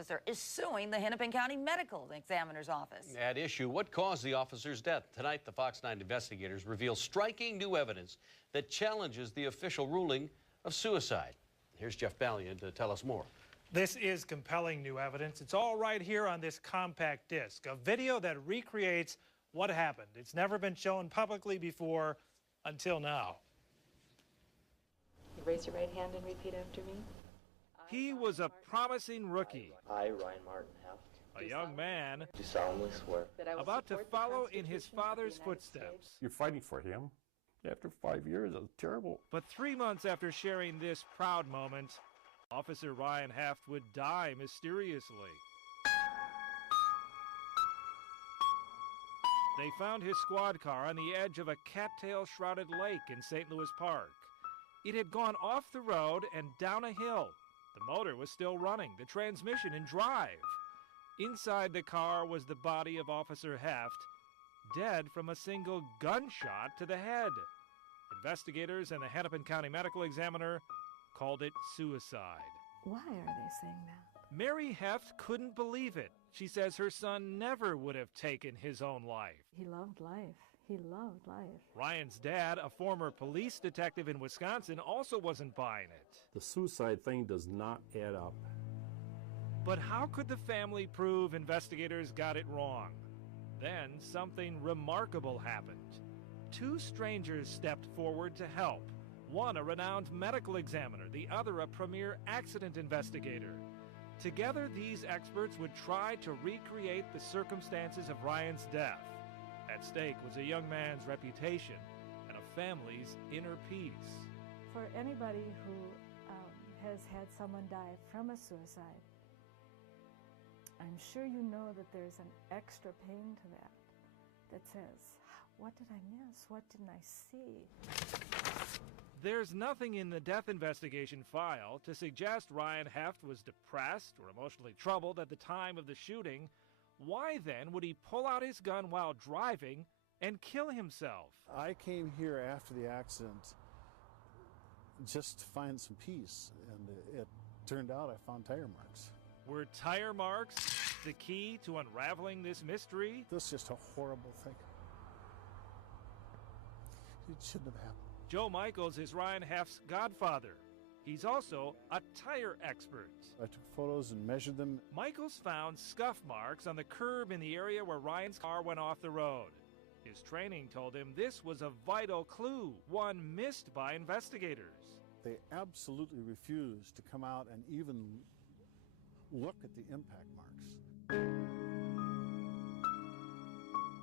Officer is suing the Hennepin County Medical Examiner's Office. At issue, what caused the officer's death? Tonight, the Fox 9 investigators reveal striking new evidence that challenges the official ruling of suicide. Here's Jeff Ballion to tell us more. This is compelling new evidence. It's all right here on this compact disc, a video that recreates what happened. It's never been shown publicly before until now. Raise your right hand and repeat after me. He was a promising rookie, I, Ryan Martin Heft, a young man do solemnly swear That I will about to support the follow in his Constitution of the father's United footsteps. States. You're fighting for him after 5 years. It's terrible. But 3 months after sharing this proud moment, Officer Ryan Hoeft would die mysteriously. They found his squad car on the edge of a cattail-shrouded lake in St. Louis Park. It had gone off the road and down a hill. The motor was still running, the transmission in drive. Inside the car was the body of Officer Hoeft, dead from a single gunshot to the head. Investigators and the Hennepin County Medical Examiner called it suicide. Why are they saying that? Mary Hoeft couldn't believe it. She says her son never would have taken his own life. He loved life. He loved life. Ryan's dad, a former police detective in Wisconsin, also wasn't buying it. The suicide thing does not add up. But how could the family prove investigators got it wrong? Then something remarkable happened. 2 strangers stepped forward to help. One a renowned medical examiner, the other a premier accident investigator. Together, these experts would try to recreate the circumstances of Ryan's death. At stake was a young man's reputation and a family's inner peace. For anybody who has had someone die from a suicide, I'm sure you know that there's an extra pain to that that says, what did I miss? What didn't I see? There's nothing in the death investigation file to suggest Ryan Hoeft was depressed or emotionally troubled at the time of the shooting. Why then would he pull out his gun while driving and kill himself? I came here after the accident just to find some peace, and it turned out I found tire marks. Were tire marks the key to unraveling this mystery? This is just a horrible thing. It shouldn't have happened. Joe Michaels is Ryan Hoeft's godfather. He's also a tire expert. I took photos and measured them. Michaels found scuff marks on the curb in the area where Ryan's car went off the road. His training told him this was a vital clue, one missed by investigators. They absolutely refused to come out and even look at the impact marks.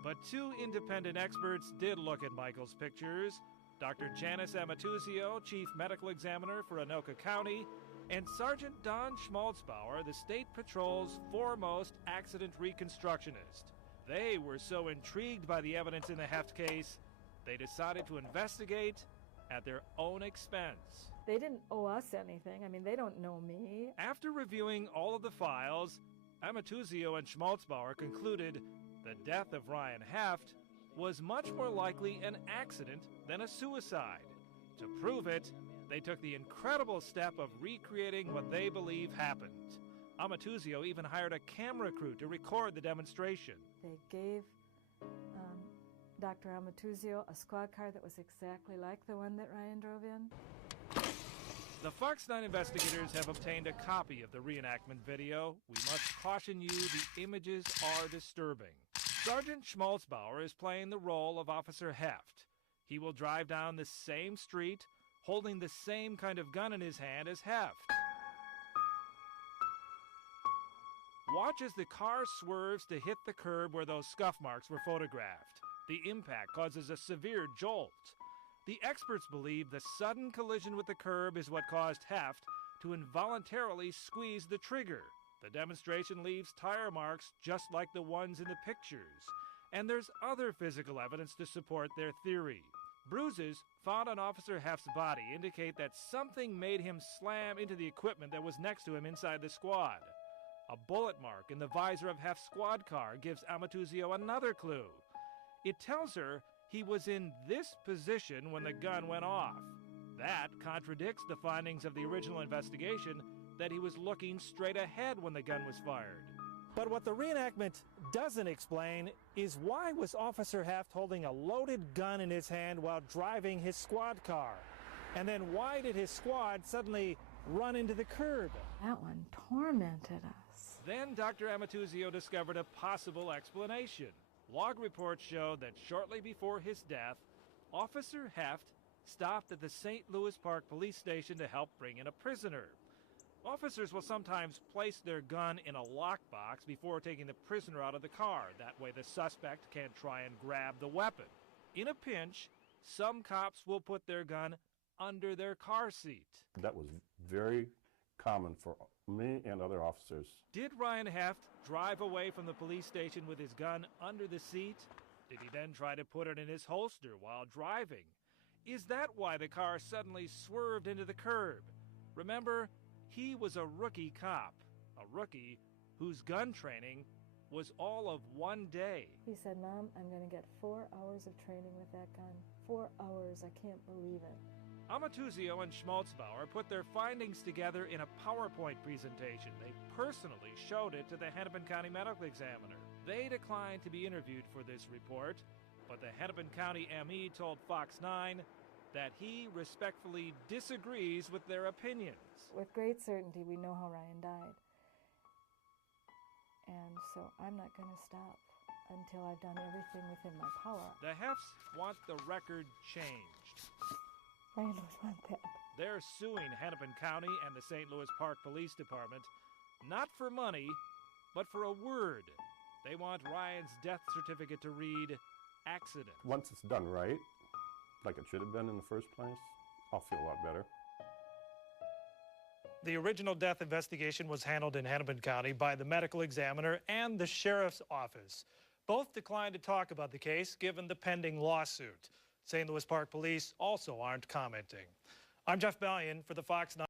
But 2 independent experts did look at Michaels' pictures. Dr. Janice Amatuzio, Chief Medical Examiner for Anoka County, and Sergeant Don Schmaltzbauer, the State Patrol's foremost accident reconstructionist. They were so intrigued by the evidence in the Hoeft case, they decided to investigate at their own expense. They didn't owe us anything. I mean, they don't know me. After reviewing all of the files, Amatuzio and Schmaltzbauer concluded the death of Ryan Hoeft was much more likely an accident than a suicide. To prove it, they took the incredible step of recreating what they believe happened. Amatuzio even hired a camera crew to record the demonstration. They gave Dr. Amatuzio a squad car that was exactly like the one that Ryan drove in. The Fox 9 investigators have obtained a copy of the reenactment video. We must caution you, the images are disturbing. Sergeant Schmaltzbauer is playing the role of Officer Hoeft. He will drive down the same street, holding the same kind of gun in his hand as Hoeft. Watch as the car swerves to hit the curb where those scuff marks were photographed. The impact causes a severe jolt. The experts believe the sudden collision with the curb is what caused Hoeft to involuntarily squeeze the trigger. The demonstration leaves tire marks just like the ones in the pictures. And there's other physical evidence to support their theory. Bruises found on Officer Hoeft's body indicate that something made him slam into the equipment that was next to him inside the squad. A bullet mark in the visor of Hoeft's squad car gives Amatuzio another clue. It tells her he was in this position when the gun went off. That contradicts the findings of the original investigation, that he was looking straight ahead when the gun was fired. But what the reenactment doesn't explain is why was Officer Hoeft holding a loaded gun in his hand while driving his squad car? And then why did his squad suddenly run into the curb? That one tormented us. Then Dr. Amatuzio discovered a possible explanation. Log reports showed that shortly before his death, Officer Hoeft stopped at the St. Louis Park Police Station to help bring in a prisoner. Officers will sometimes place their gun in a lockbox before taking the prisoner out of the car. That way the suspect can't try and grab the weapon. In a pinch, some cops will put their gun under their car seat. That was very common for me and other officers. Did Ryan Hoeft drive away from the police station with his gun under the seat? Did he then try to put it in his holster while driving? Is that why the car suddenly swerved into the curb? Remember, he was a rookie cop, a rookie whose gun training was all of one day. He said, "Mom, I'm going to get 4 hours of training with that gun. 4 hours, I can't believe it." Amatuzio and Schmaltzbauer put their findings together in a PowerPoint presentation. They personally showed it to the Hennepin County Medical Examiner. They declined to be interviewed for this report, but the Hennepin County ME told Fox 9 that he respectfully disagrees with their opinions. With great certainty, we know how Ryan died. And so I'm not going to stop until I've done everything within my power. The Hefts want the record changed. Ryan would want that. They're suing Hennepin County and the St. Louis Park Police Department, not for money, but for a word. They want Ryan's death certificate to read accident. Once it's done right, like it should have been in the first place, I'll feel a lot better. The original death investigation was handled in Hennepin County by the medical examiner and the sheriff's office. Both declined to talk about the case given the pending lawsuit. St. Louis Park Police also aren't commenting. I'm Jeff Ballion for the Fox 9.